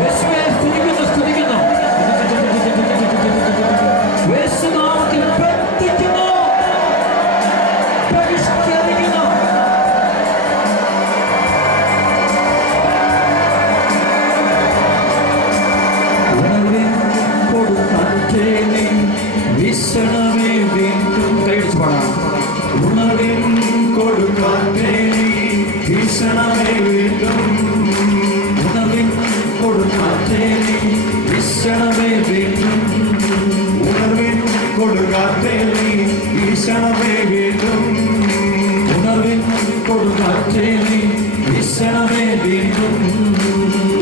യേശുവേ സ്തുതിക്കുന്നു, സ്തുതിക്കുന്നു. യേശുനാമത്തിൽ പ്രാർത്ഥിക്കുന്നു, പരിഷ്കരിക്കുന്നു. ഉണർവിൻ കൊടുക്കാറ്റേ നീ വീശണമേ വീണ്ടും. കൈയടിച്ച് പാടാം. ഉണർവിൻ കൊടുക്കാറ്റേ നീ വീശണമേ വീണ്ടും. ഉണർവിൻ കൊടുക്കാറ്റേ നീ വീശണമേ വീണ്ടും. ഉണർവിൻ കൊടുക്കാറ്റേ നീ വീശണമേ വീണ്ടും. ഉണർവിൻ കൊടുക്കാറ്റേ നീ വീശണമേ വീണ്ടും.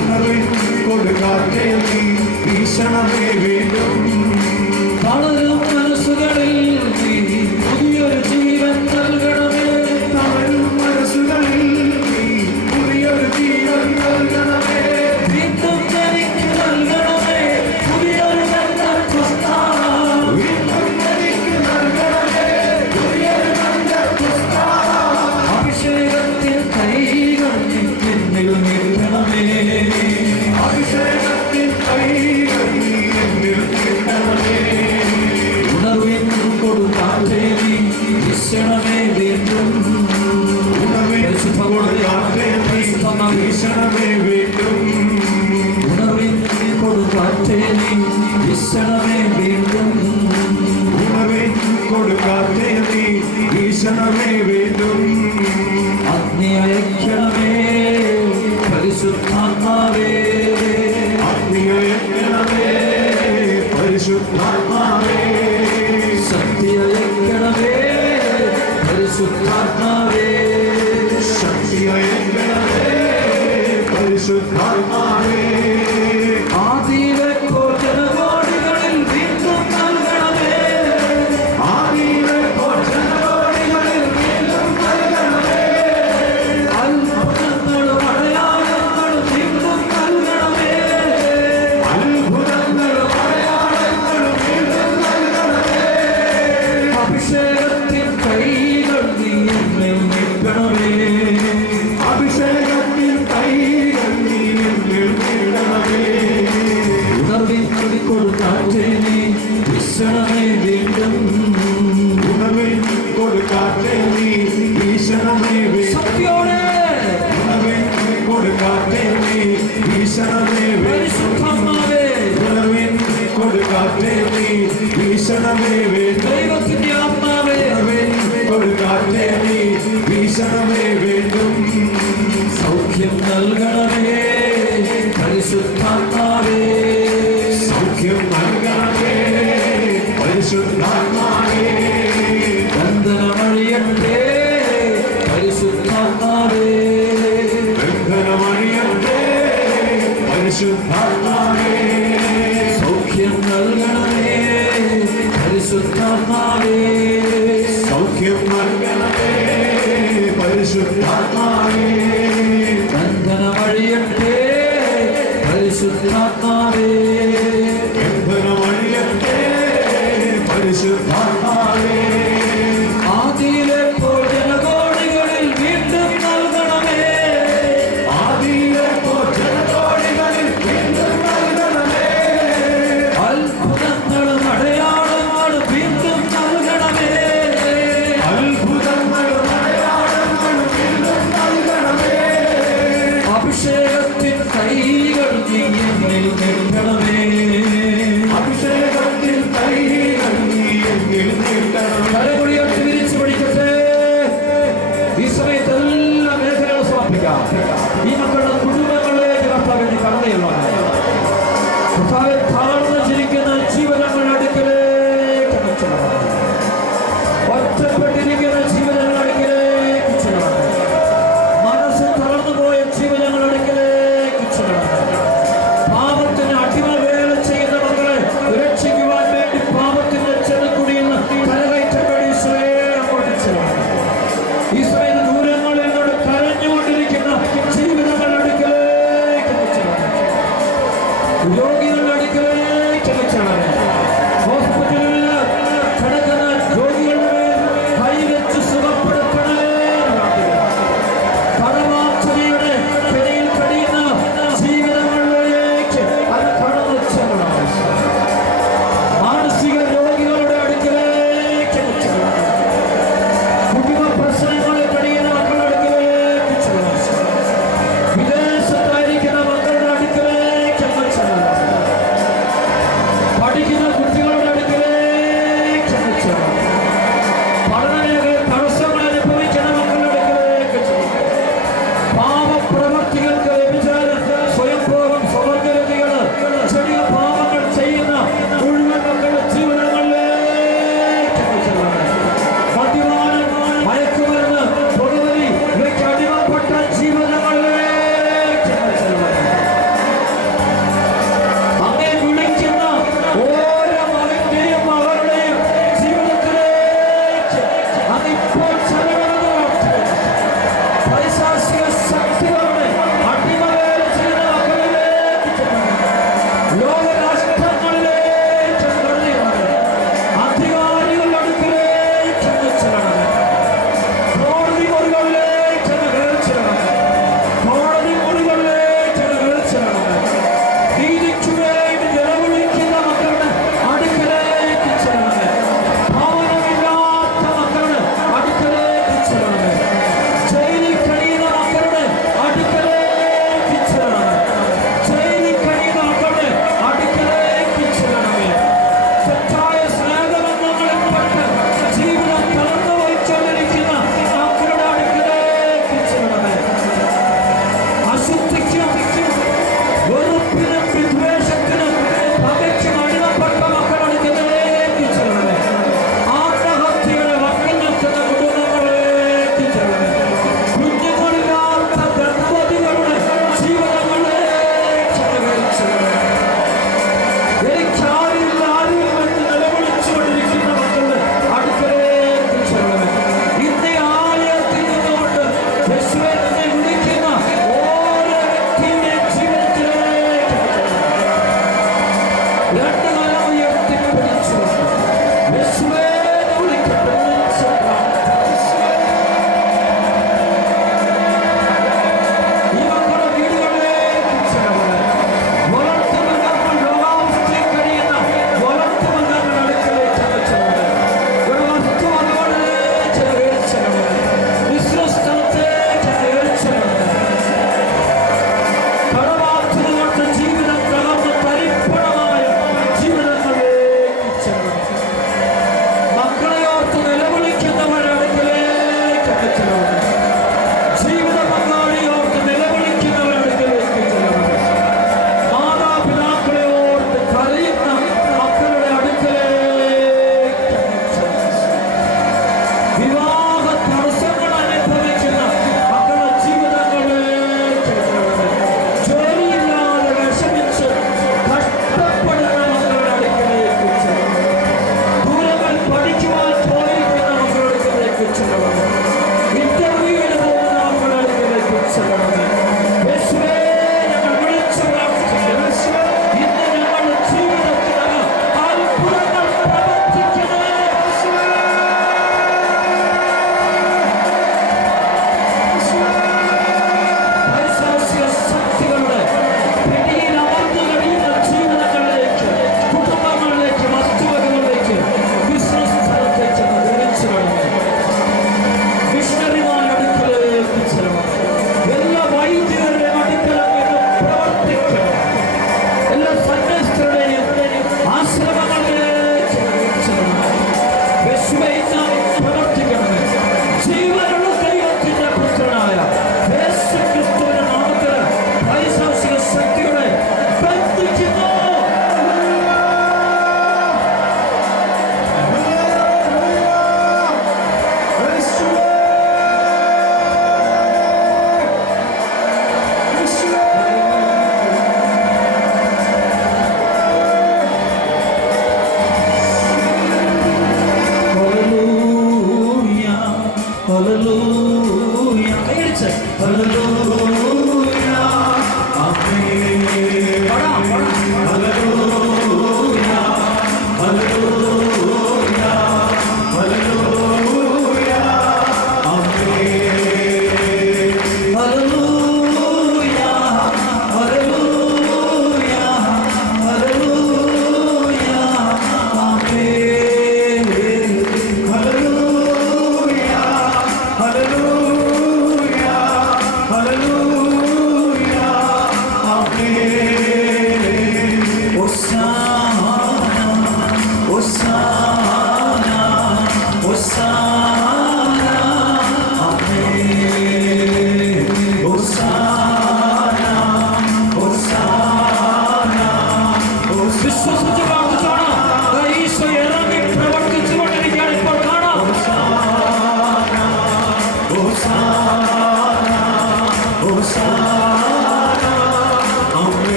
ഉണർവിൻ കൊടുക്കാറ്റേ നീ വീശണമേ വീണ്ടും. തളരും മനസ്സുകളിൽ നീ പുതിയൊരു ജീവൻ നൽകണമേ. തളരും മനസ്സുകളിൽ നീ പുതിയൊരു ജീവൻ നൽകണമേ. വീണ്ടും എനിക്ക് നൽകണമേ പുതിയൊരു നല്ല പുസ്തകം. വീണ്ടും എനിക്ക് നൽകണമേ പുതിയൊരു നല്ല പുസ്തകം. അഭിഷേകത്തിൽ കൈകൾ എന്നിൽ നീട്ടണമേ. അഭിഷേകത്തിൽ കൈകൾ എന്നിൽ നീട്ടണമേ. ഉണർവിൻ കൊടുക്കാറ്റേ നീ വീശണമേ വീണ്ടും. ഉണർവിൻ കൊടുക്കാറ്റേ നീ വീശണമേ വീണ്ടും. ഉണർവിൻ കൊടുക്കാറ്റേ നീ വീശണമേ വീണ്ടും. ഉണർവിൻ കൊടുക്കാറ്റേ നീ വീശണമേ വീണ്ടും. അഗ്നി അയക്കണമേ പരിശുദ്ധാത്മാവേ. അഗ്നി അയക്കണമേ പരിശുദ്ധാത്മാവേ. ശക്തി അയക്കണമേ പരിശുദ്ധാത്മാവേ. ശക്തി അയക്കണമേ പരിശുദ്ധാത്മാവേ. ആദിയിലെ ജനകോടികളിൽ വീണ്ടും നൽകണമേ. ആദിയിലെ ജനകോടികളിൽ വീണ്ടും നൽകണമേ. അത്ഭുതങ്ങളും അടയാളങ്ങളും വീണ്ടും നൽകണമേ. അത്ഭുതങ്ങളും അടയാളങ്ങളും വീണ്ടും നൽകണമേ. അഭിഷേകത്തിൻ കൈകൾ നീ എന്നിൽ നീട്ടണമേ. അഭിഷേകത്തിൻ കൈകൾ നീ എന്നിൽ നീട്ടണമേ. ഉണർവിൻ കൊടുക്കാറ്റേ നീ വീശണമേ വീണ്ടും. ഉണർവിൻ കൊടുക്കാറ്റേ നീ വീശണമേ വീണ്ടും. ശക്തിയോടെ ഉണർവിൻ കൊടുക്കാറ്റേ നീ വീശണമേ പരിശുദ്ധാത്മാവേ. ഉണർവിൻ കൊടുക്കാറ്റേ നീ വീശണമേ വീണ്ടും. ദൈവത്തിന്റെ ആത്മാവേ ഉണർവിൻ കൊടുക്കാറ്റേ നീ വീശണമേ വീണ്ടും. സൗഖ്യം നൽകണമേ പരിശുദ്ധാത്മാവേ. സൗഖ്യം നൽകണമേ പരിശുദ്ധാത്മാവേ. ബന്ധനമഴിയട്ടെ പരിശുദ്ധാത്മാവേ. ബന്ധനമഴിയട്ടെ പരിശുദ്ധാത്മാവേ. സൗഖ്യം നൽകണമേ പരിശുദ്ധാത്മാവേ. സൗഖ്യം നൽകണമേ പരിശുദ്ധാത്മാവേ. ബന്ധനമഴിയട്ടെ പരിശുദ്ധാത്മാവേ. ബന്ധനമഴിയട്ടെ പരിശുദ്ധാത്മാവേ. ആദിയിലെ ജനകോടികളിൽ വീണ്ടും നൽകണമേ. ആദിയിലെ ജനകോടികളിൽ വീണ്ടും നൽകണമേ. അത്ഭുതങ്ങളും അടയാളങ്ങളും വീണ്ടും നൽകണമേ. അത്ഭുതങ്ങളും അടയാളങ്ങളും വീണ്ടും നൽകണമേ. അഭിഷേകത്തിൻ കൈകൾ നീ എന്നിൽ നീട്ടണമേ. അഭിഷേകത്തിൻ കൈകൾ നീ എന്നിൽ നീട്ടണമേ. കരകുടിയൊക്കെ വിരിച്ചു പിടിക്കട്ടെ. ഈ സമയത്ത് എല്ലാ മേഖലകളും സമർപ്പിക്കാം. ഈ മക്കളുടെ കുടുംബങ്ങളിലേക്ക് കർത്താവിന്റെ കരുണയുള്ള കർത്താവെ താഴ്ന്നു ചിരിക്കുന്ന ജീവനങ്ങളുടെ അടുക്കലേക്ക് ചെല്ലണം. ഒറ്റപ്പെട്ടിരിക്കുന്ന ജീവനങ്ങളുടെ അടുക്കലേക്ക് ചെല്ലണം. മനസ്സ് തളർന്നു പോയ ജീവനങ്ങളുടെ അടുക്കലേക്ക് ചെല്ലണം. പാപത്തിന് അടിമ വേല ചെയ്യുന്ന മക്കളെ രക്ഷിക്കുവാൻ വേണ്ടി പാപത്തിന്റെ ചെറുകുടിയിൽ നിന്ന് കരകയറ്റപ്പെടി അങ്ങോട്ട് ചെല്ലണം. ഈ സമയത്ത് ദൂരങ്ങളിൽ നിന്നോട് കരഞ്ഞുകൊണ്ടിരിക്കുന്ന ജീവിതങ്ങളുടെ അടുക്കലേക്ക് ചെല്ലണം. രോഗികളുടെ അടുക്കലേക്ക് ചെല്ലണം.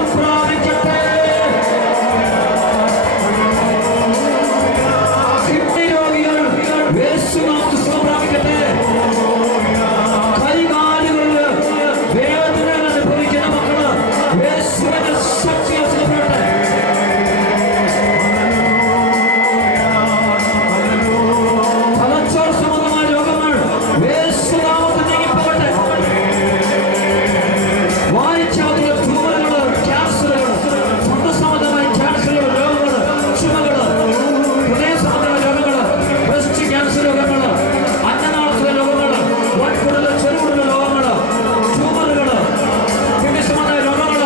സുഖം പ്രാപിക്കട്ടെ. കിഡ്നി രോഗികൾ യേശുനാമത്തിൽ സുഖം പ്രാപിക്കട്ടെ. കൈകാലുകളിൽ വേദനകൾ അനുഭവിക്കുന്ന മക്കള് യേശുവിന്റെ ശക്തിയെ സുഖപ്പെടട്ടെ. തലച്ചോർ സംബന്ധമായ രോഗങ്ങൾ യേശുനാമത്തിൽ നീങ്ങിപ്പോകട്ടെ. വായിച്ചാത്തുള്ള ട്യൂമറുകൾ, ക്യാൻസറുകൾ, സംബന്ധമായ ക്യാൻസറുകൾ, രോഗങ്ങൾ, ചുമകൾ, ഹൃദയ സംബന്ധമായ രോഗങ്ങൾ, ബ്രസ്റ്റ് ക്യാൻസർ രോഗങ്ങൾ, അന്നനാളത്തിലെ രോഗങ്ങൾ, വൻകുടൽ ചെറുകുടൽ രോഗങ്ങൾ, ട്യൂമറുകൾ, കിഡ്നി സംബന്ധമായ രോഗങ്ങൾ,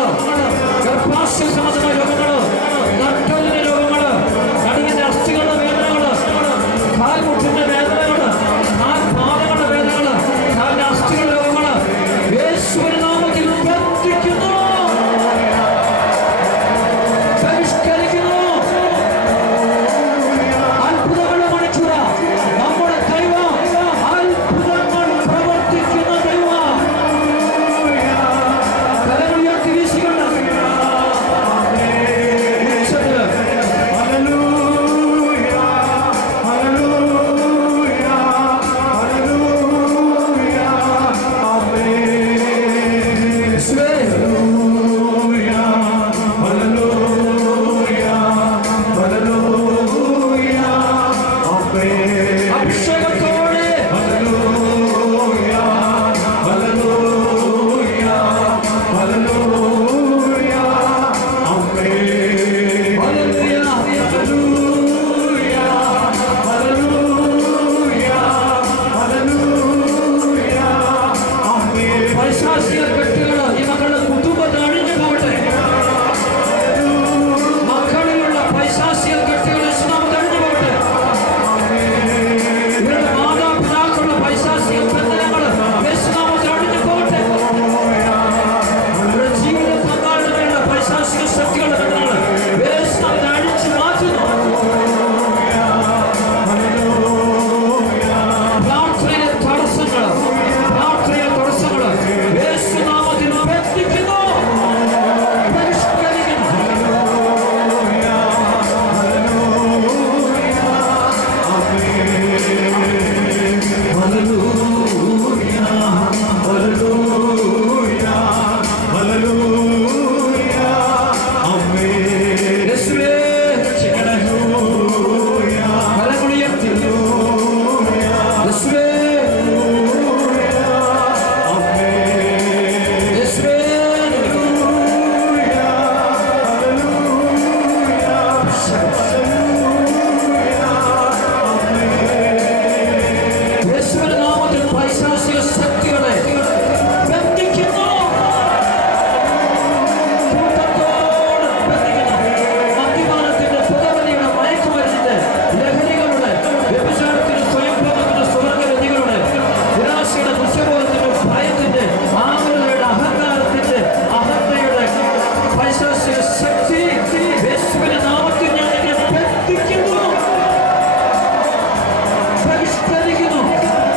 ഗർഭാശയ സംബന്ധമായ രോഗങ്ങൾ, നട്ടലിന്റെ രോഗങ്ങൾ, നടുവിന്റെ അസ്ഥികളുടെ വേദനകൾ, കാൽമുട്ടിന്റെ വേദനകൾ, കാൽപാദങ്ങളുടെ വേദനകൾ, കാലിന്റെ അസ്ഥികളുടെ രോഗങ്ങൾ യേശുവിന്റെ നാമത്തിൽ ബന്ധിക്കുന്നു, ബഹിഷ്കരിക്കുന്നു. അത്ഭുതങ്ങളുടെ മണിക്കൂറ നമ്മുടെ ദൈവം, അത്ഭുതങ്ങൾ പ്രവർത്തിക്കുന്ന ദൈവം. കരങ്ങൾ ഉയർത്തി വീശിക്കൊണ്ട് ഉച്ചത്തിൽ അഭിഷേകത്തോടെ പൈശാചിക കെട്ടുകൾ ഈ മക്കളുടെ കുടുംബത്തിൽ അഴിഞ്ഞു പോകട്ടെ. മക്കളിലുള്ള പൈശാചിക കെട്ടുകൾ യേശുനാമത്തിൽ അഴിഞ്ഞു പോകട്ടെ. ഇവരുടെ മാതാപിതാക്കളുടെ പൈശാചിക ബന്ധനങ്ങൾ യേശുനാമത്തിൽ അഴിഞ്ഞു പോകട്ടെ. ഇവരുടെ ജീവിത പങ്കാളികളുടെ പൈശാചിക ശക്തികളുടെ ബന്ധനങ്ങൾ യേശുനാമത്തിൽ അഴിച്ചു മാറ്റുന്നു. പ്രാർത്ഥനയിലെ തടസ്സങ്ങൾ യേശുനാമത്തിൽ ബന്ധിക്കുന്നു, ബഹിഷ്കരിക്കുന്നു. യേശുവേ കരങ്ങളുയർത്തി യേശുവേ യേശുവേ യേശുവിന്റെ നാമത്തിൽ പൈശാചിക ശക്തികളെ ബന്ധിക്കുന്നു, കൂട്ടത്തോടെ ബന്ധിക്കുന്നു. മദ്യപാനത്തിന്റെ, പുകവലിയുടെ, മയക്കുമരുന്നിന്റെ, ലഹരികളുടെ, വ്യഭിചാരത്തിന്റെ, സ്വയംഭോഗത്തിന്റെ, സ്വർഗ്ഗരതികളുടെ, നിരാശയുടെ, ദുശ്ശബോധത്തിന്റെ, ഭയത്തിന്റെ, ആകുലതയുടെ, അഹങ്കാരത്തിന്റെ, അഹന്തയുടെ പൈശാചിക ശക്തി യേശുവിന്റെ നാമത്തിൽ ഞാൻ നിന്നെ ബന്ധിക്കുന്നു, ബഹിഷ്കരിക്കുന്നു.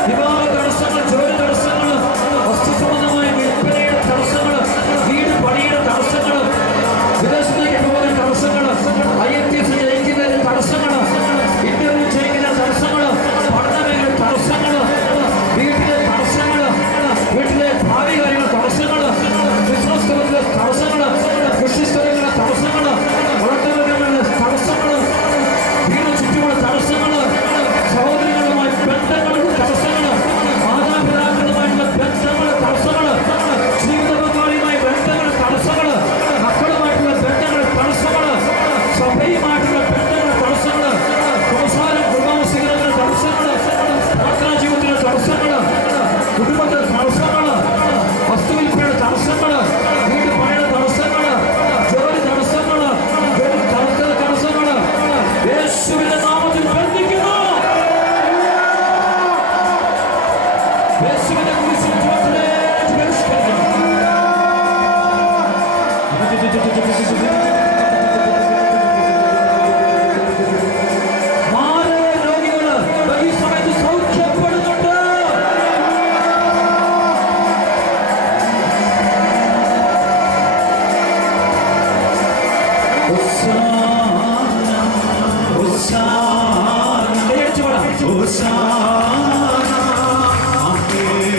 വിവാഹ തടസ്സങ്ങൾ, ജോലി തടസ്സങ്ങൾ, വസ്തു സംബന്ധമായ വിൽപ്പനയുടെ തടസ്സങ്ങൾ, വീട് പണിയുടെ തടസ്സങ്ങൾ, വിദേശത്തേക്ക് പോകുന്ന തടസ്സങ്ങൾ, IELTS ജയിക്കുന്നതിന്റെ തടസ്സങ്ങൾ, ഇന്റർവ്യൂ ജയിക്കുന്ന തടസ്സങ്ങൾ, പഠനമേഖല തടസ്സങ്ങൾ, വീട്ടിലെ തടസ്സങ്ങൾ, വീട്ടിലെ ഭാവി കാര്യങ്ങൾ തടസ്സങ്ങൾ, ബിസിനസ് തടസ്സങ്ങൾ, കൃഷിസ്ഥലങ്ങളിലെ തടസ്സങ്ങൾ, വളർത്തുമൃഗങ്ങളുടെ തടസ്സങ്ങൾ, വീടിന് ചുറ്റുമുള്ള തടസ്സങ്ങൾ, സഹോദരികളുമായി ബന്ധങ്ങളുടെ തടസ്സങ്ങൾ, മാതാപിതാക്കളുമായിട്ടുള്ള ബന്ധങ്ങളുടെ തടസ്സങ്ങൾ, ജീവിത പങ്കാളിയുമായി ബന്ധങ്ങളുടെ തടസ്സങ്ങൾ, മക്കളുമായിട്ടുള്ള ബന്ധങ്ങളുടെ തടസ്സങ്ങൾ, സഭയുമായിട്ടുള്ള ബന്ധങ്ങളുടെ തടസ്സങ്ങൾ, സംസാരം കുടുംബാവസ്ഥകളുടെ തടസ്സങ്ങൾ, പ്രാർത്ഥനാ ജീവിതത്തിലെ തടസ്സങ്ങൾ, കുടുംബത്തിലെ തടസ്സങ്ങൾ, വസ്തുവിൽപ്പനയുടെ തടസ്സങ്ങൾ, വീട് പണിയുടെ തടസ്സങ്ങൾ, ജോലി തടസ്സങ്ങൾ, തടസ്സങ്ങൾ യേശുവിന്റെ നാമത്തിൽ ബന്ധിക്കുന്നു. യേശുവിന്റെ കുരിശിൽ ചുവട്ടിലേക്ക് ബഹിഷ്കരിക്കുന്നു. മാരക രോഗികള് ഈ സമയത്ത് സൗഖ്യപ്പെടുന്നുണ്ട്.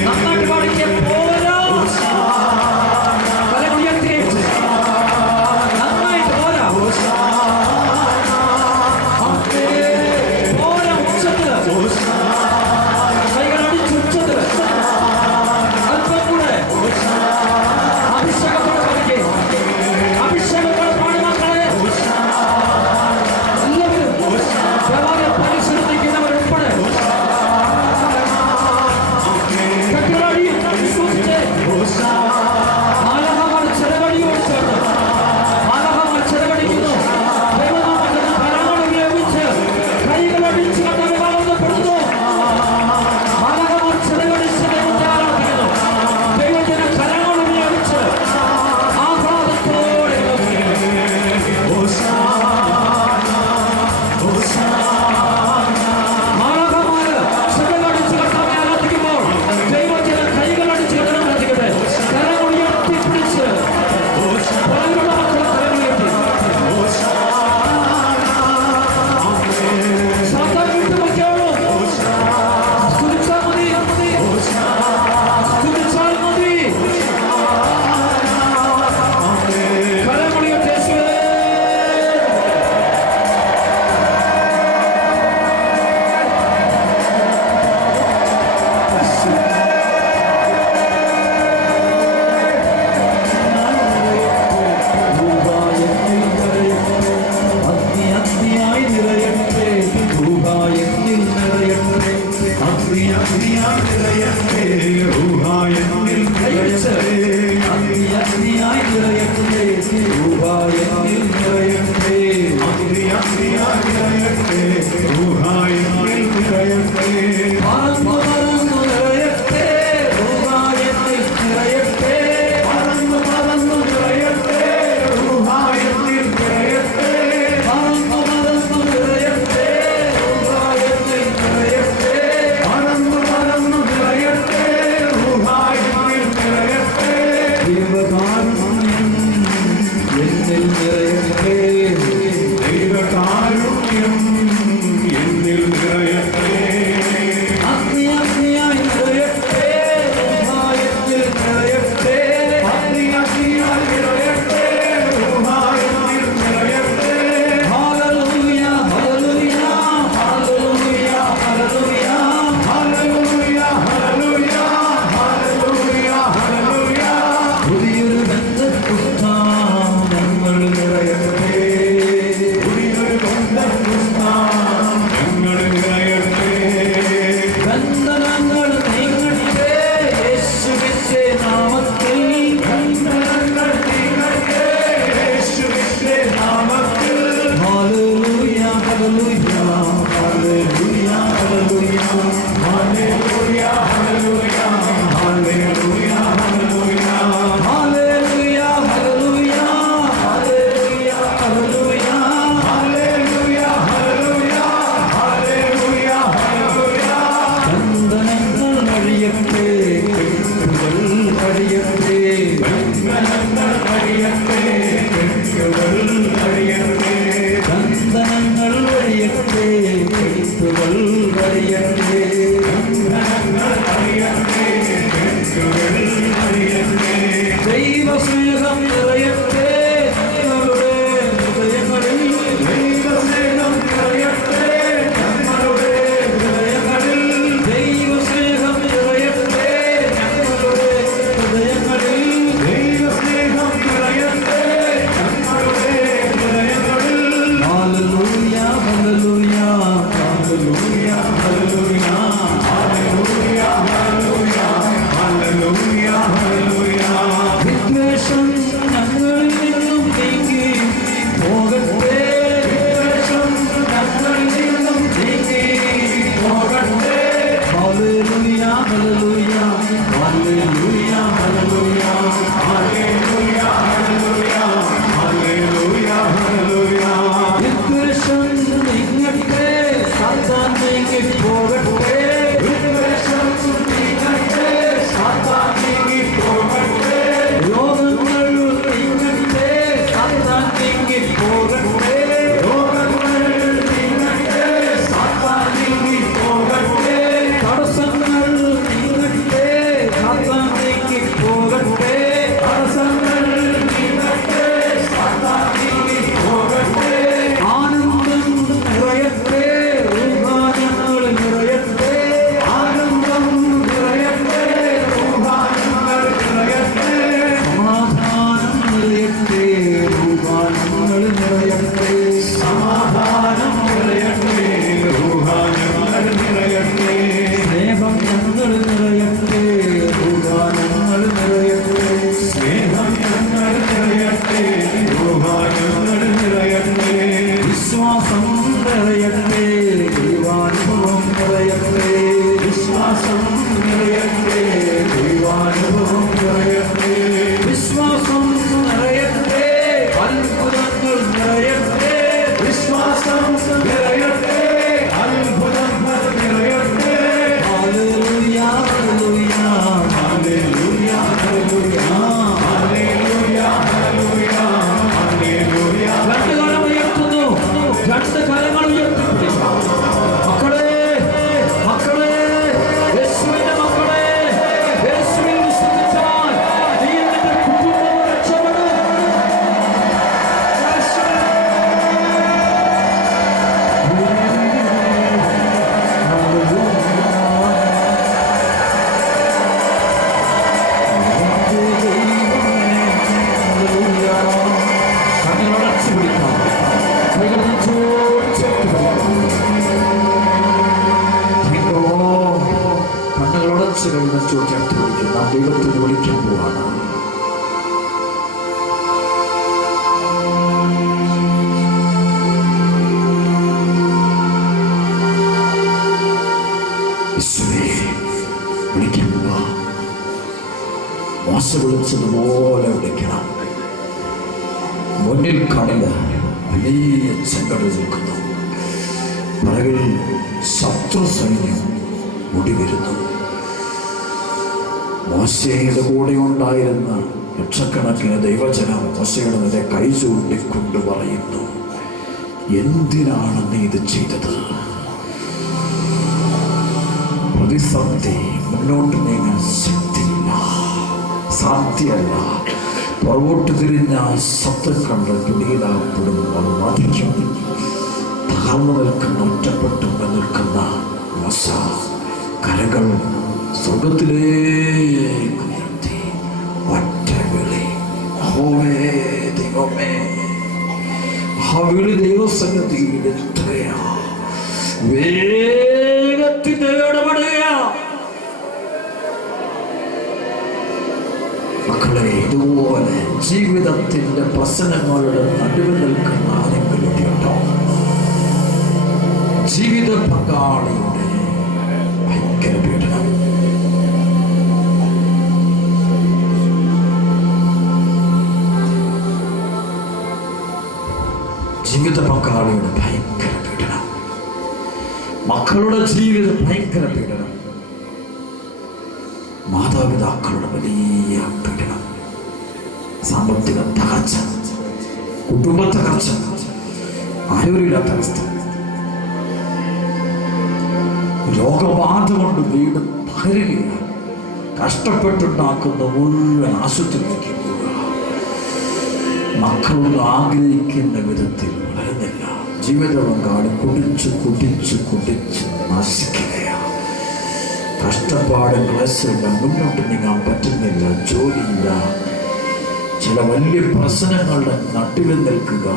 നന്നായിട്ട് പാടിക്കേ പോരാ. കരമുയർത്തി നന്നായിട്ട് പോരാ. പോരാ ഉച്ചത്തില് കൈകളടിച്ച് ഉച്ചത്തില് അല്പം കൂടെ അഭിഷേകത്തോടെ പാടിക്കേ. അഭിഷേകത്തോടെ പാടി മക്കളെ എല്ലാവരും ദേവാലയം പരിശോധിക്കുന്നവരുൾപ്പെടെ കെട്ടുകളടിയിൽ വിശ്വസിച്ച് മാലാഖമാർ ചിറകടിയോട് ചേർന്ന് മാലാഖമാർ ചിറകടിക്കുന്നു. ദൈവനാമത്തിന്റെ കരങ്ങൾ ഉപയോഗിച്ച് കൈകളടിച്ച് കണ്ടവരെ ആനന്ദപ്പെടുന്നു. മാലാഖമാർ ചിറകടിച്ച് ദൈവത്തെ ആരാധിക്കുന്നു. ദൈവത്തിന്റെ കരങ്ങൾ ഉപയോഗിച്ച് ആഹ്ലാദത്തോടെ മാലാഖമാര് ചിറകടിച്ച് കണ്ടവരെ ആരാധിക്കുമ്പോൾ ദൈവത്തിന്റെ കൈകളടിച്ച് കണ്ടവരെ ആരാധിക്കട്ടെ. കരങ്ങൾ ഉയർത്തിപ്പിടിച്ച് പുറകിലുള്ള മക്കളെ കരങ്ങൾ ഉയർത്തി സാത്താൻ വിട്ടുപോയിക്കോളൂ. സ്തുതിച്ചാൽ മതി, സ്തുതിച്ചാൽ മതി. കരങ്ങൾ ഉയർത്തി യേശുവേ. അഗ്നിയായി നിറയട്ടെ, ഊഹായെന്നിൽ നിറയട്ടെ, അഗ്നിയായി നിറയട്ടെ, ഊഹായെന്നിൽ നിറയട്ടെ, അഗ്നിയായി നിറയട്ടെ, ഊഹായെന്നിൽ നിറയട്ടെ, അഗ്നിയായി നിറയട്ടെ, ഊഹായെന്നിൽ നിറയട്ടെ, പറന്നു പറന്നു നിറയട്ടെ, ഊഹായെന്നിൽ നിറയട്ടെ, പറന്നു പറന്നു നിറയട്ടെ, ഊഹായെന്നിൽ നിറയട്ടെ, പറന്നു പറന്നു നിറയട്ടെ, ഊഹായെന്നിൽ നിറയട്ടെ, പറന്നു പറന്നു നിറയട്ടെ, ഊഹായെന്നിൽ നിറയട്ടെ, ദൈവകാരുണ്യം എന്നിൽ നിറയട്ടെ, ദൈവകാരുണ്യം എന്നിൽ നിറയട്ടെ, അഗ്നിയായി നിറയട്ടെ, ഊഹായെന്നിൽ നിറയട്ടെ, അഗ്നിയായി നിറയട്ടെ, ഊഹായെന്നിൽ നിറയട്ടെ. ഹല്ലേലൂയ ഹല്ലേലൂയ ഹല്ലേലൂയ ഹല്ലേലൂയ ഹല്ലേലൂയ ഹല്ലേലൂയ ഹല്ലേലൂയ ഹല്ലേലൂയ. പുതിയൊരു ബന്ധപുസ്തകം ഞങ്ങൾ നിറയട്ടെ, പുതിയൊരു ബന്ധപുസ്തകം ഞങ്ങൾ നിറയട്ടെ, ബന്ധനങ്ങൾ നീങ്ങട്ടെ യേശുവിന്റെ നാമത്തിൽ, ബന്ധനങ്ങൾ നീങ്ങട്ടെ യേശുവിന്റെ നാമത്തിൽ. ഹല്ലേലൂയ ഹല്ലേലൂയ ഹല്ലേലൂയ ഹല്ലേലൂയ ഹല്ലേലൂയ ഹല്ലേലൂയ ഹല്ലേലൂയ ഹല്ലേലൂയ ഹല്ലേലൂയ ഹല്ലേലൂയ ഹല്ലേലൂയ ഹല്ലേലൂയ ഹല്ലേലൂയ ഹല്ലേലൂയ ഹല്ലേലൂയ. ബന്ധനങ്ങൾ അഴിയട്ടെ, കെട്ടുകൾ അഴിയട്ടെ, ബന്ധനങ്ങൾ അഴിയട്ടെ, കെട്ടുകൾ അഴിയട്ടെ, ബന്ധനങ്ങൾ അഴിയട്ടെ, കെട്ടുകൾ അഴിയട്ടെ, ബന്ധനങ്ങൾ അഴിയട്ടെ, കെട്ടുകൾ അഴിയട്ടെ. ദൈവസ്നേഹം നിറയട്ടെ ഞങ്ങളുടെ ഹൃദയങ്ങളിൽ, ദൈവസ്നേഹം നിറയട്ടെ ഞങ്ങളുടെ ഹൃദയങ്ങളിൽ, ദൈവസ്നേഹം നിറയട്ടെ ഞങ്ങളുടെ ഹൃദയങ്ങളിൽ, ദൈവസ്നേഹം നിറയട്ടെ ഞങ്ങളുടെ ഹൃദയങ്ങളിൽ. ഹല്ലേലൂയ ഹല്ലേലൂയ ഹല്ലേലൂയ അടിച്ചു പിടിക്കാം. കൈകൾ നെഞ്ചോട് ചേർത്ത് കണ്ണുകൾ അടച്ച് കഴിയുന്ന ചേർത്ത് പിടിക്കും. നാം ദൈവത്തിന് വിളിക്കാൻ പോവാണ്. വിളിക്കാൻ പോവാ. മോശ വിളിച്ചതുപോലെ വിളിക്കണം. മുന്നിൽ കാണില്ല വലിയ ചെങ്കടൽ നിൽക്കുന്നു. പിറകിൽ ശത്രു സൈന്യം മുടി വരുന്നു. മോശയുടെ കൂടെ ഉണ്ടായിരുന്ന ലക്ഷക്കണക്കിന് ദൈവജനം മോശയുടെ നേരെ കൈ ചൂണ്ടിക്കൊണ്ട് പറയുന്നു, എന്തിനാണ് നീ ഇത് ചെയ്തത്? പ്രതിസന്ധി, മുന്നോട്ട് നീങ്ങാൻ ശക്തിയില്ല, സാധ്യമല്ല. പുറകോട്ട് തിരിഞ്ഞ ശത്രുക്കളുടെ പിടിയിലാപ്പെടുമ്പോൾ മതിക്കും. തകർന്നു നിൽക്കുന്ന, ഒറ്റപ്പെട്ടു നിൽക്കുന്ന മോശ കരകൾ സ്വർഗത്തിലേക്ക് ഉയർത്തി ഒറ്റ വിളി, യഹോവേ ദൈവമേ. ആ വിളി ദൈവസന്നിധിയിൽ എത്തുകയാ, വേഗത്തിൽ ഇടപെടുകയാ. മക്കളെ, ഇതുപോലെ ജീവിതത്തിന്റെ പ്രശ്നങ്ങളുടെ നടുവിൽ നിൽക്കുന്ന ആരെങ്കിലും ഉണ്ടോ? ജീവിത പങ്കാളിയുടെ ഭയങ്കര പീഡനം, ജീവിത പങ്കാളിയുടെ ഭയങ്കര പീഡനം, മക്കളുടെ ജീവിത ഭയങ്കര പീഡനം, മാതാപിതാക്കളുടെ വലിയ പീഡനം, സാമ്പത്തിക തകർച്ച, കുടുംബ തകർച്ച, ആരോഗ്യമില്ലാത്ത അവസ്ഥ, രോഗബാധ കൊണ്ട് വീട് തകരുകയാണ്. കഷ്ടപ്പെട്ടുണ്ടാക്കുന്ന മുഴുവൻ ആശുപത്രിയിലേക്ക് പോവുക. മക്കളോട് ആഗ്രഹിക്കുന്ന വിധത്തിൽ വളരുന്നില്ല. ജീവിത പങ്കാളി കുടിച്ച് കുടിച്ച് കുടിച്ച് നശിക്കുകയാണ്. കഷ്ടപ്പാടും ക്ലേശമെല്ലാം, മുന്നോട്ട് നീങ്ങാൻ പറ്റുന്നില്ല, ജോലിയില്ല, ചില വലിയ പ്രശ്നങ്ങളുടെ നടുവിൽ നിൽക്കുക,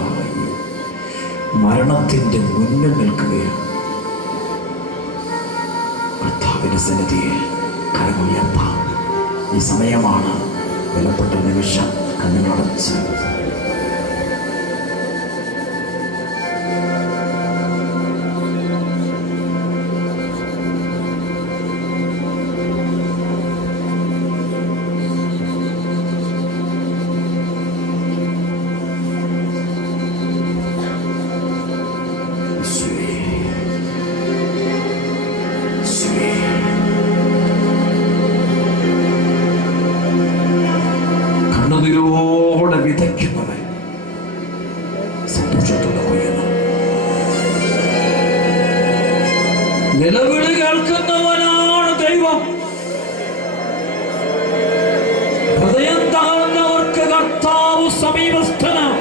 മരണത്തിൻ്റെ മുന്നിൽ നിൽക്കുകയാണ്. കർത്താവിന്റെ സന്നിധിയിൽ കരമുയർത്താം. ഈ സമയമാണ്, വിലപ്പെട്ട നിമിഷം. കണ്ണുകളടച്ച് കണ്ണുനീരോടെ വിതയ്ക്കുന്നവൻ സന്തോഷത്തോടെ കൊയ്യുന്നു. നിലവിളി കേൾക്കുന്നവനാണ് ദൈവം. ഹൃദയം തകർന്നവർക്ക് കർത്താവ് സമീപസ്ഥനാണ്.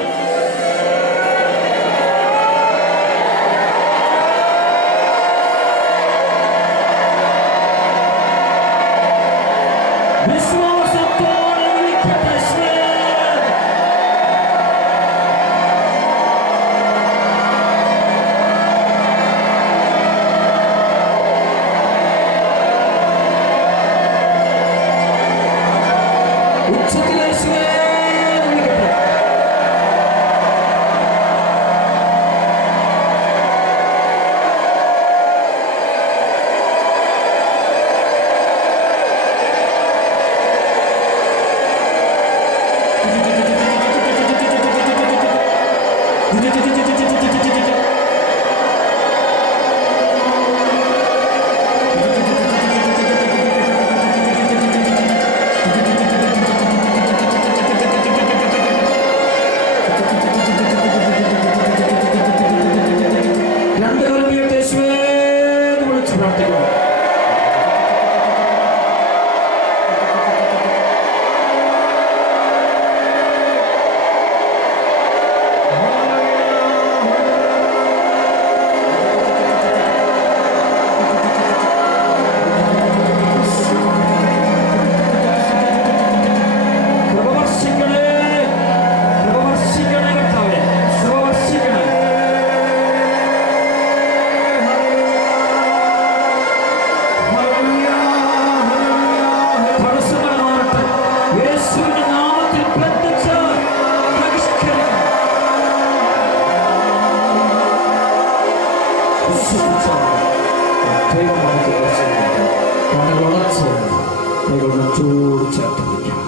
ചേർത്ത് പിടിക്കാം.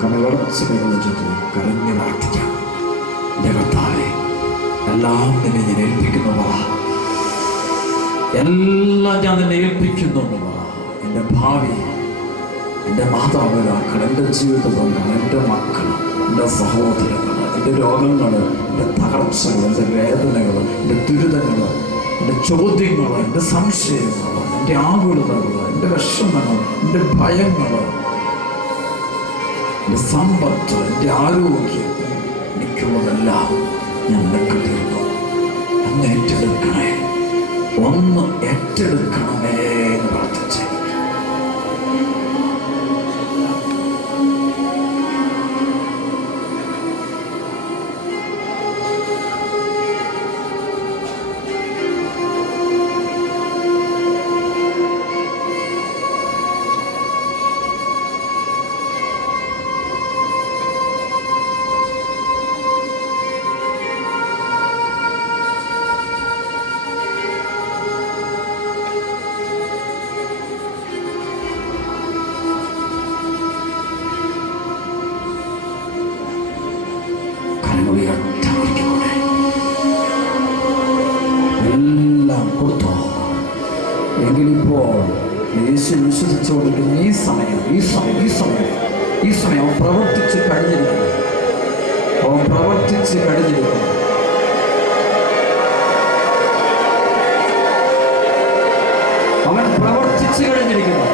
കണ്ണുകളടച്ച് കൈകൊണ്ട് ചുറ്റും കരഞ്ഞു പ്രാർത്ഥിക്കാം. എൻ്റെ കർത്താവേ, എല്ലാം നിന്നെ ഞാൻ ഏൽപ്പിക്കുന്നു പറ. എല്ലാം ഞാൻ നിന്നെ ഏൽപ്പിക്കുന്നു എന്ന് പറ. എൻ്റെ ഭാവി, എൻ്റെ മാതാപിതാക്കൾ, എൻ്റെ ജീവിതബന്ധം, എൻ്റെ മക്കൾ, എൻ്റെ സഹോദരങ്ങൾ, എൻ്റെ രോഗങ്ങൾ, എൻ്റെ തകർച്ചകൾ, എൻ്റെ വേദനകൾ, എൻ്റെ ദുരിതങ്ങൾ, എൻ്റെ ചോദ്യങ്ങൾ, എൻ്റെ സംശയങ്ങൾ, എൻ്റെ ആകുലതകൾ, എൻ്റെ വിഷമങ്ങൾ, എൻ്റെ ഭയങ്ങൾ, എൻ്റെ സമ്പത്ത്, എൻ്റെ ആരോഗ്യം, എനിക്കുള്ളതെല്ലാം ഞാൻ നിനക്ക് തരുന്നു. ഒന്ന് ഏറ്റെടുക്കണേ, ഒന്ന് ഏറ്റെടുക്കണമേ എന്ന് പ്രാർത്ഥിച്ചേ. എല്ലാം കൊടുത്തോ. എങ്കിലിപ്പോൾ യേശു വിശ്വസിച്ചുകൊണ്ടിരിക്കുന്ന ഈ സമയം അവൻ പ്രവർത്തിച്ച് കഴിഞ്ഞിരിക്കുന്നു. അവൻ പ്രവർത്തിച്ച് കഴിഞ്ഞിരിക്കുന്നു. അവൻ പ്രവർത്തിച്ച് കഴിഞ്ഞിരിക്കുന്നു.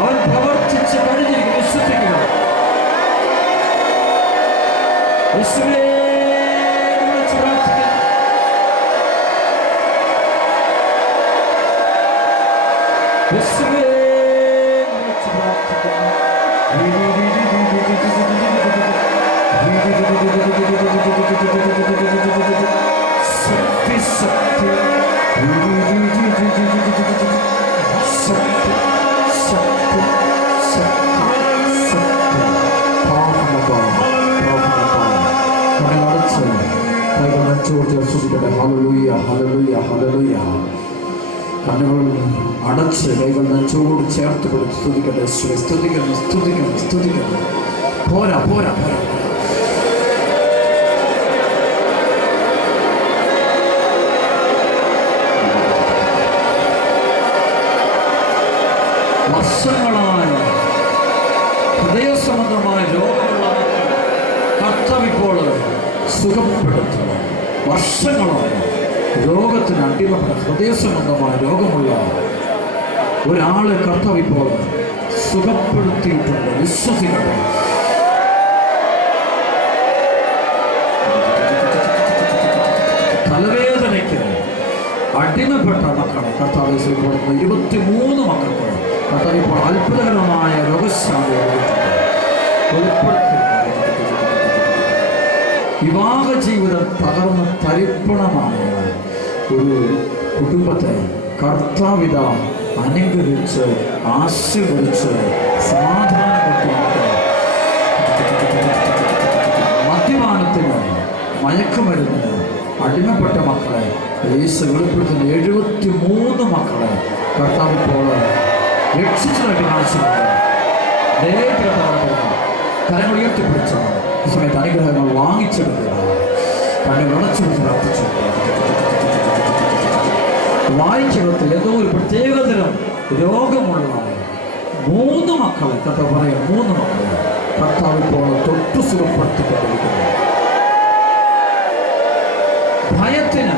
അവൻ പ്രവർത്തിച്ച് കഴിഞ്ഞിരിക്കുന്നു. വിശ്വസിക്കുക. യേശുവേ വിളിച്ച് പ്രാർത്ഥിക്കുക. യേശുവേ വിളിച്ച് പ്രാർത്ഥിക്കുക. ശക്തി ശക്തി കണ്ണുകൾ അടച്ച് കൈകൾ നെഞ്ചോട് ചേർത്ത് കൊടുത്ത് സ്തുതിക്കട്ടെ. സ്തുതിക്കണം, സ്തുതിക്കണം, സ്തുതിക്കണം. പോരാ പോരാ പോരാ. വർഷങ്ങളായ ഹൃദയ സംബന്ധമായ രോഗമുള്ള കർത്താവ് ഇപ്പോൾ സുഖപ്പെടുത്തുന്നു. വർഷങ്ങളായ രോഗത്തിന് അടിമപ്പെട്ട ഹൃദയ സംബന്ധമായ രോഗമുള്ള ഒരാളെ കർത്താവ് ഇപ്പോൾ സുഖപ്പെടുത്തിയിട്ടുണ്ട്. വിശ്വസിക്കട്ടെ. തലവേദനയ്ക്ക് അടിമപ്പെട്ട മക്കളെ കർത്താവ് ഇപ്പോൾ 23 മക്കൾക്ക് കർത്താവ് ഇപ്പോൾ അത്ഭുതകരമായ രോഗശാന്തി വിവാഹ ജീവിതം തകർന്ന് തരിപ്പണമായ ഒരു കുടുംബത്തെ കർത്താവിത അനുഗ്രഹിച്ച് ആശീർവദിച്ച് സമാധാനപ്പെടുത്തി. മദ്യപാനത്തിന്, മയക്കുമരുന്നിന് അടിമപ്പെട്ട മക്കളെ യേശു വെളിപ്പെടുത്തുന്ന 73 മക്കളെ കർത്താവ് ഇപ്പോൾ രക്ഷിച്ചതായിട്ട് കാണിച്ചിട്ടുണ്ട്. കരങ്ങൾ ഉയർത്തിപ്പിടിച്ച ഈ സമയത്ത് അനുഗ്രഹങ്ങൾ വാങ്ങിച്ചെടുക്കുക. കണ്ണുകൾ അടച്ചുപിടിച്ച് പ്രാർത്ഥിച്ചു. വായിക്കകത്ത് ഏതോ ഒരു പ്രത്യേകതരം രോഗമുള്ള 3 മക്കളെ കർത്താവ് പറയാം. 3 മക്കളെ കർത്താവ് ഇപ്പോൾ തൊട്ടു സുഖപ്പെടുത്തിക്കൊണ്ടിരിക്കുന്നു. ഭയത്തിന്,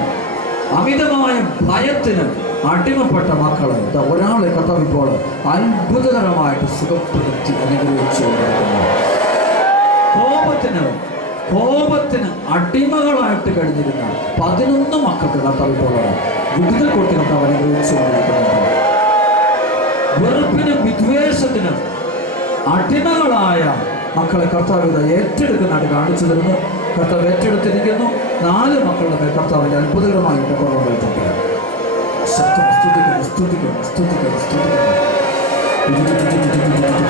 അമിതമായ ഭയത്തിന് അടിമപ്പെട്ട മക്കളെ ഒരാളെ കർത്താവ് ഇപ്പോൾ അത്ഭുതകരമായിട്ട് സുഖപ്പെടുത്തി അനുഗ്രഹിച്ചുകൊണ്ടിരിക്കുന്നു. കോപത്തിന് അടിമകളായിട്ട് കഴിഞ്ഞിരുന്ന 11 മക്കൾക്ക് കർത്താവ് ഇപ്പോൾ വിടുതൽ കൊടുത്ത് കർത്താവ് അനുഗ്രഹിച്ചുകൊണ്ടിരിക്കുന്നുണ്ട്. വെറുപ്പിനും വിദ്വേഷത്തിനും അടിമകളായ മക്കളെ കർത്താവ് ഏറ്റെടുക്കുന്നതായിട്ട് കാണിച്ചു തരുന്നു. കർത്താവ് ഏറ്റെടുത്തിരിക്കുന്നു. 4 മക്കളുടെ മേൽ കർത്താവിൻ്റെ അത്ഭുതകരമായ ഇടപെടലുണ്ടായിട്ടുണ്ട്.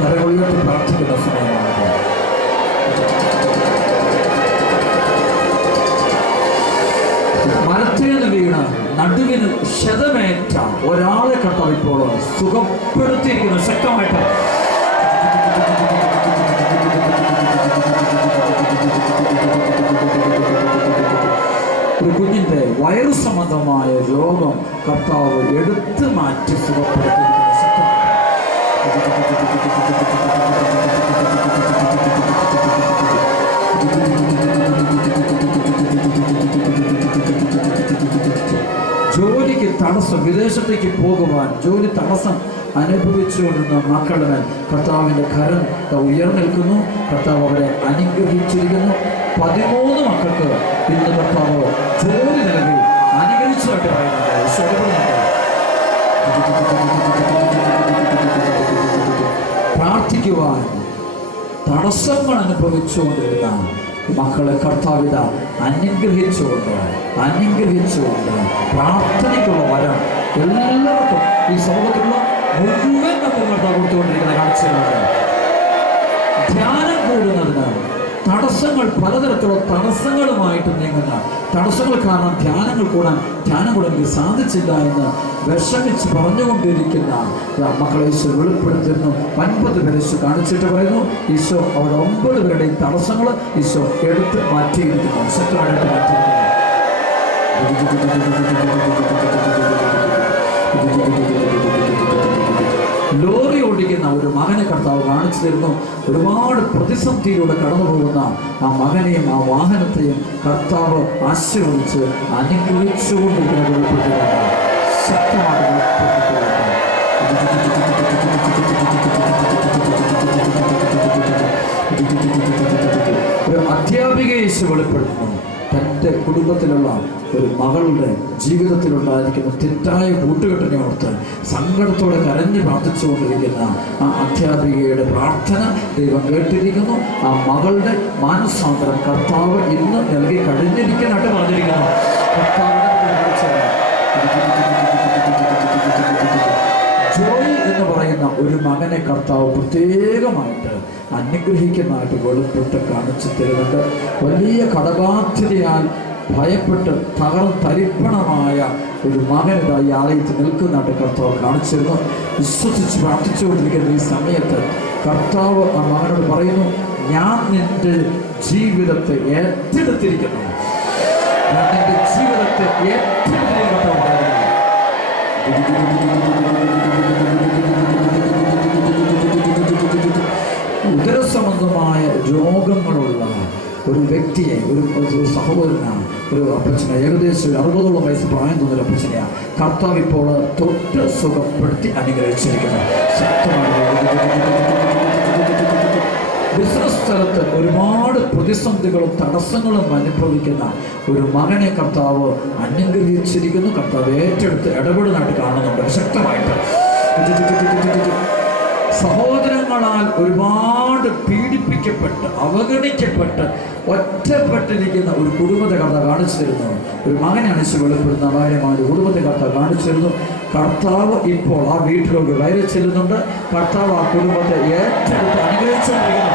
കരങ്ങൾ ഉയർത്തി പ്രാർത്ഥിക്കുന്ന സമയമാണ്. മരത്തിൽ നിന്ന് വീണ നടുവിന് ക്ഷതമേറ്റ ഒരാളെ കർത്താവ് ഇപ്പോൾ സുഖപ്പെടുത്തിയിരിക്കുന്നു. ശക്തമായിട്ട് ഒരു കുഞ്ഞിന്റെ വയറു സംബന്ധമായ രോഗം കർത്താവ് എടുത്തു മാറ്റി സുഖപ്പെടുത്തിയിരിക്കുന്നു. ജോലിക്ക് തടസ്സം, വിദേശത്തേക്ക് പോകുവാൻ ജോലി തടസ്സം അനുഭവിച്ചുകൊണ്ടിരുന്ന മക്കളുടെ മേൽ കർത്താവിൻ്റെ കരം ഉയർന്നിൽക്കുന്നു. കർത്താവ് അവരെ അനുഗ്രഹിച്ചിരിക്കുന്നു. 13 മക്കൾക്ക് ഇന്ന് കർത്താവ് ജോലി നൽകി അനുഗ്രഹിച്ചതായിട്ട് പറയുന്നുണ്ട്. പ്രാർത്ഥിക്കുവാൻ തടസ്സങ്ങൾ അനുഭവിച്ചുകൊണ്ടിരുന്ന മക്കളെ കർത്താവിത അനുഗ്രഹിച്ചുകൊണ്ട് പ്രാർത്ഥനയ്ക്കുള്ള വരം എല്ലാവർക്കും ഈ സമൂഹത്തിലുള്ള മുഴുവൻ മക്കൾ കൊടുത്തുകൊണ്ടിരിക്കുന്ന കാഴ്ചകളുണ്ട്. ധ്യാനം കൂടുന്നതിന് തടസ്സങ്ങൾ, പലതരത്തിലുള്ള തടസ്സങ്ങളുമായിട്ട് നീങ്ങുന്ന തടസ്സങ്ങൾ കാരണം ധ്യാനം കൂടാൻ എനിക്ക് സാധിച്ചില്ല എന്ന് വിഷമിച്ച് പറഞ്ഞുകൊണ്ടിരിക്കുന്ന മക്കളെ ഈശോ വെളിപ്പെടുത്തുന്നു. 9 പേരെ ഈശോ കാണിച്ചിട്ട് പറയുന്നു, ഈശോ അവിടെ 9 പേരുടെയും തടസ്സങ്ങൾ ഈശോ എടുത്ത് മാറ്റിയിരിക്കുന്നു, ശക്തമായിട്ട് മാറ്റിയിരിക്കുന്നു. ലോറി ഓടിക്കുന്ന ഒരു മകനെ കർത്താവ് കാണിച്ചു തരുന്നു. ഒരുപാട് പ്രതിസന്ധിയിലൂടെ കടന്നു പോകുന്ന ആ മകനെയും ആ വാഹനത്തെയും കർത്താവ് ആശീർവദിച്ച് അനുഗ്രഹിച്ചുകൊണ്ടിരിക്കുന്ന വെളിപ്പെടുത്തുകയാണ്. ശക്തമായിട്ട് ഒരു അധ്യാപികയെ യേശു വെളിപ്പെടുത്തുന്നു. തൻ്റെ കുടുംബത്തിലുള്ള ഒരു മകളുടെ ജീവിതത്തിലുണ്ടായിരിക്കുന്ന തെറ്റായ കൂട്ടുകെട്ടിനെ ഓർത്ത് സങ്കടത്തോടെ കരഞ്ഞ് പ്രാർത്ഥിച്ചുകൊണ്ടിരിക്കുന്ന ആ അധ്യാപികയുടെ പ്രാർത്ഥന ദൈവം കേട്ടിരിക്കുന്നു. ആ മകളുടെ മാനസാന്തരം കർത്താവ് ഇന്ന് നൽകി കഴിഞ്ഞിരിക്കാനായിട്ട് പറഞ്ഞിരിക്കുന്നു. ജോയ് എന്ന് പറയുന്ന ഒരു മകനെ കർത്താവ് പ്രത്യേകമായിട്ട് അനുഗ്രഹിക്കുന്നതായിട്ട് വെളിപ്പെട്ട് കാണിച്ചു തരുന്നുണ്ട്. വലിയ കടബാധ്യതയാൽ ഭയപ്പെട്ട് തരിപ്പണമായ ഒരു മകനിതാ ഈ ആലയത്തിൽ നിൽക്കുന്നതായിട്ട് കർത്താവ് കാണിച്ചിരുന്നു. വിശ്വസിച്ച് പ്രാർത്ഥിച്ചുകൊണ്ടിരിക്കുന്ന ഈ സമയത്ത് കർത്താവ് ആ മകനോട് പറയുന്നു, ഞാൻ നിന്റെ ജീവിതത്തെ ഏറ്റെടുത്തിരിക്കുന്നു. ഞാൻ നിന്റെ ജീവിതത്തെ ഏറ്റെടുത്തിരിക്കുന്നു. ഉദരസംബന്ധമായ രോഗങ്ങളുള്ള ഒരു വ്യക്തിയെ, ഒരു സഹോദരനാണ്, ഒരു അപ്പച്ചനെ, ഏകദേശം 60ഓളം വയസ്സ് പ്രായം തോന്നുന്ന അപ്പച്ചനെയാണ് കർത്താവ് ഇപ്പോൾ തൊട്ട് സുഖപ്പെടുത്തി അനുഗ്രഹിച്ചിരിക്കുന്നു. ബിസിനസ് സ്ഥലത്ത് ഒരുപാട് പ്രതിസന്ധികളും തടസ്സങ്ങളും അനുഭവിക്കുന്ന ഒരു മകനെ കർത്താവ് അനുഗ്രഹിച്ചിരിക്കുന്നു. കർത്താവ് ഏറ്റെടുത്ത് ഇടപെടുന്നതായിട്ട് കാണുന്നുണ്ട് ശക്തമായിട്ട്. സഹോദരങ്ങളാൽ ഒരുപാട് പീഡിപ്പിക്കപ്പെട്ട് അവഗണിക്കപ്പെട്ട് ഒറ്റപ്പെട്ടിരിക്കുന്ന ഒരു കുടുംബത്തെ കഥ കാണിച്ചു തരുന്നു. ഒരു മകനാണ് ഈശോ വെളിപ്പെടുന്ന അപാരമായ ഒരു കുടുംബത്തെ കഥ കാണിച്ചു തരുന്നു. കർത്താവ് ഇപ്പോൾ ആ വീട്ടിലേക്ക് കയറി ചെല്ലുന്നുണ്ട്. കർത്താവ് ആ കുടുംബത്തെ ഏറ്റെടുത്ത് അനുഗ്രഹിച്ചുകൊണ്ടിരിക്കുന്നു.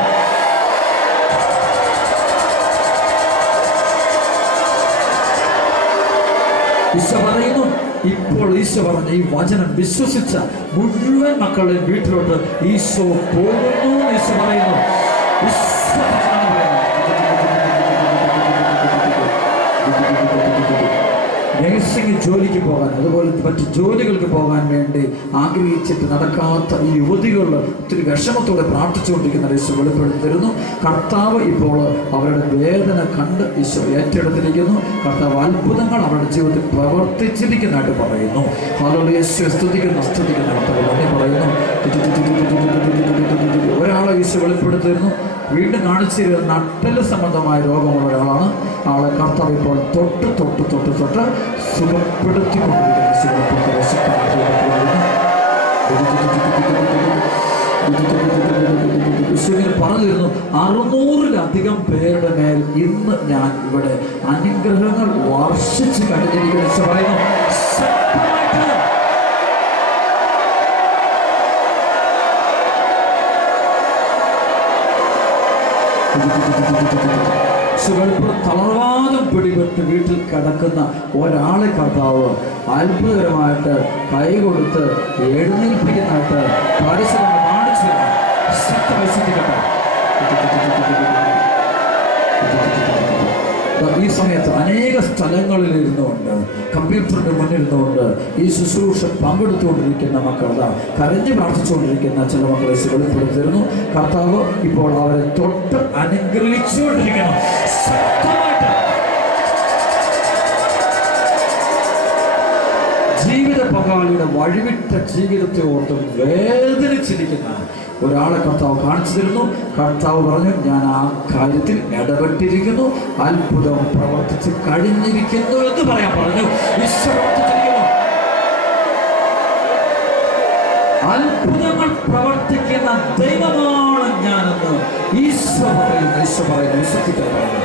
ഈശോ പറയുന്നു, ഇപ്പോൾ ഈശോ പറഞ്ഞ ഈ വചനം വിശ്വസിച്ച മുഴുവൻ മക്കളുടെ വീട്ടിലോട്ട് ഈശോ പോകുന്നു. ഈശോ പറയുന്നു, നഴ്സിംഗ് ജോലിക്ക് പോകാൻ, അതുപോലെ മറ്റ് ജോലികൾക്ക് പോകാൻ വേണ്ടി ആഗ്രഹിച്ചിട്ട് നടക്കാത്ത ഈ യുവതികൾ ഒത്തിരി വിഷമത്തോടെ പ്രാർത്ഥിച്ചുകൊണ്ടിരിക്കുന്ന ഈശോ വെളിപ്പെടുത്തി തരുന്നു. കർത്താവ് ഇപ്പോൾ അവരുടെ വേദന കണ്ട് ഈശോ ഏറ്റെടുത്തിരിക്കുന്നു. കർത്താവ് അത്ഭുതങ്ങൾ അവരുടെ ജീവിതത്തിൽ പ്രവർത്തിച്ചിരിക്കുന്നതായിട്ട് പറയുന്നു. ഹല്ലേലൂയ, സ്തുതിക്കുന്നു കർത്താവ് നന്ദി പറയുന്നു. ഒരാളെ ഈശോ വെളിപ്പെടുത്തി തരുന്നു. വീണ്ടും കാണിച്ചിരുന്ന നട്ടല് സംബന്ധമായ രോഗമുള്ള ഒരാളാണ്. ആളെ കർത്താവ് ഇപ്പോൾ തൊട്ട് സുഖപ്പെടുത്തിക്കൊണ്ടിരിക്കുന്നു. പറഞ്ഞിരുന്നു, 600-ലധികം പേരുടെ മേൽ ഇന്ന് ഞാൻ ഇവിടെ അനുഗ്രഹങ്ങൾ വർഷിച്ച് കഴിഞ്ഞിരിക്കുന്നു പറയുന്നു. തളർവാദം പിടിപെട്ട് വീട്ടിൽ കിടക്കുന്ന ഒരാളെ കർത്താവ് അത്ഭുതകരമായിട്ട് കൈ കൊടുത്ത് എഴുന്നേൽപ്പിക്കുന്നതായിട്ട് പരിസരം കാണിച്ചു. ഈ സമയത്ത് അനേക സ്ഥലങ്ങളിൽ ഇരുന്നുകൊണ്ട് കമ്പ്യൂട്ടറിന്റെ മുന്നിൽ ഇരുന്നുകൊണ്ട് ഈ ശുശ്രൂഷ പങ്കെടുത്തുകൊണ്ടിരിക്കുന്ന മക്കൾ, കരഞ്ഞ് പ്രാർത്ഥിച്ചുകൊണ്ടിരിക്കുന്ന ചില മക്കളെ വെളിപ്പെടുത്തിയിരുന്നു. കർത്താവ് ഇപ്പോൾ അവരെ തൊട്ട് അനുഗ്രഹിച്ചുകൊണ്ടിരിക്കണം. ജീവിത പങ്കാളിയുടെ വഴിവിട്ട ജീവിതത്തെ ഓർത്ത് വേദനിച്ചിരിക്കുന്ന ഒരാളെ കർത്താവ് കാണിച്ചു തരുന്നു. കർത്താവ് പറഞ്ഞു, ഞാൻ ആ കാര്യത്തിൽ ഇടപെട്ടിരിക്കുന്നു, അത്ഭുതം പ്രവർത്തിച്ച് കഴിഞ്ഞിരിക്കുന്നു എന്ന് പറയാൻ പറഞ്ഞു. അത്ഭുതങ്ങൾ പ്രവർത്തിക്കുന്ന ദൈവമാണ് ഞാനെന്ന് ഈശോ പറയുന്നു. ഈശോ പറയുന്നു, വിശ്വസിക്കാൻ പറയുന്നു.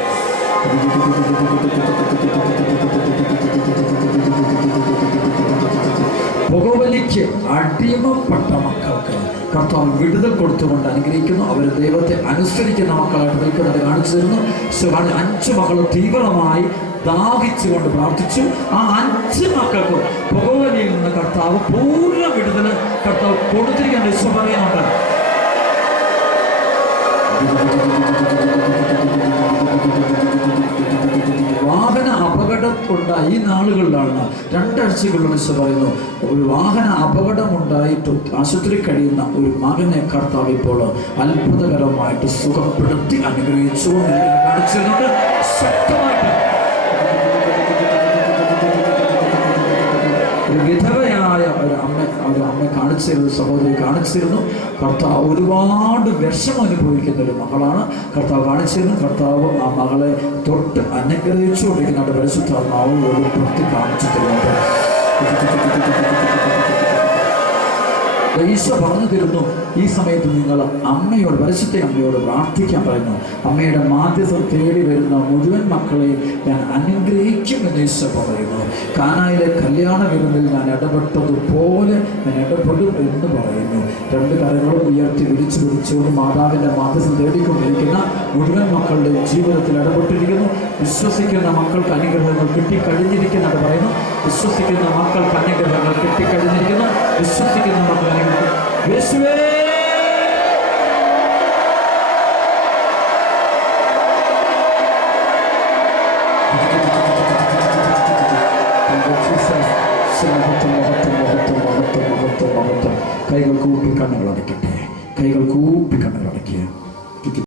പുകവലിക്ക് അടിമപ്പെട്ട മക്കൾക്ക് കർത്താവ് വിടുതൽ കൊടുത്തുകൊണ്ട് അനുഗ്രഹിക്കുന്നു. അവർ ദൈവത്തെ അനുസരിക്കുന്ന മക്കളായിട്ട് നിൽക്കുന്നത് കാണിച്ചു തരുന്നു. 5 മക്കൾ തീവ്രമായി ദാഹിച്ചുകൊണ്ട് പ്രാർത്ഥിച്ചു. ആ 5 മക്കൾക്ക് പുകവലിയിൽ നിന്ന് കർത്താവ് പൂർണ്ണ വിടുതൽ കർത്താവ് കൊടുത്തിരിക്കാൻ ഈശോ പറയുന്നുണ്ട്. വാഹന അപകടമുണ്ടായി ഈ നാളുകളിലാണ് 2 ആഴ്ചകളിലും ഈശോ പറയുന്നു, ഒരു വാഹന അപകടമുണ്ടായിട്ട് ആശുപത്രി കഴിയുന്ന ഒരു മകനെ കർത്താവ് ഇപ്പോൾ അത്ഭുതകരമായിട്ട് സുഖപ്പെടുത്തി അനുഗ്രഹിച്ചു കാണിച്ചിരുന്നുണ്ട്. ശക്തമായിട്ട് ഒരു വിധവയായ ഒരു അമ്മ കാണിച്ചിരുന്നു, സഹോദരി കാണിച്ചിരുന്നു. കർത്താവ് ഒരുപാട് വിഷമം അനുഭവിക്കുന്ന ഒരു മകളാണ് കർത്താവ് കാണിച്ചിരുന്നു. കർത്താവ് ആ മകളെ തൊട്ട് അനുഗ്രഹിച്ചുകൊണ്ടിരിക്കുന്ന പരിശുദ്ധാത്മാവ് ഒരു പ്രവൃത്തി കാണിച്ചു തരുന്നുണ്ട്. ഈശോ പറഞ്ഞു തരുന്നു, ഈ സമയത്ത് നിങ്ങൾ അമ്മയോട്, പരിശുദ്ധ അമ്മയോട് പ്രാർത്ഥിക്കാൻ പറയുന്നു. അമ്മയുടെ മാധ്യസ്ഥം തേടി വരുന്ന മുഴുവൻ മക്കളെയും ഞാൻ അനുഗ്രഹിക്കുമെന്ന് ഈശോ പറയുന്നു. കാനായിലെ കല്യാണ വിരുന്നിൽ ഞാൻ ഇടപെട്ടതുപോലെ ഞാൻ ഇടപെടും എന്ന് പറയുന്നു. 2 കരങ്ങളും ഉയർത്തി വിരിച്ചു പിടിച്ചുകൊണ്ട് മാതാവിൻ്റെ മാധ്യസ്ഥം തേടിക്കൊണ്ടിരിക്കുന്ന മുഴുവൻ മക്കളുടെയും ജീവിതത്തിൽ ഇടപെട്ടിരിക്കുന്നു. വിശ്വസിക്കുന്ന മക്കൾക്ക് അനുഗ്രഹങ്ങൾ കിട്ടിക്കഴിഞ്ഞിരിക്കുന്നത് പറയുന്നു. വിശ്വസിക്കുന്ന മക്കൾക്ക് അനുഗ്രഹങ്ങൾ കിട്ടിക്കഴിഞ്ഞിരിക്കുന്നു. വിശ്വസിക്കുന്ന മക്കൾ യേശുവേ കൈകൾ കൂപ്പി കണ്ണുകൾ അടയ്ക്കട്ടെ. കൈകൾ കൂപ്പി കണ്ണുകൾ അടയ്ക്കുക.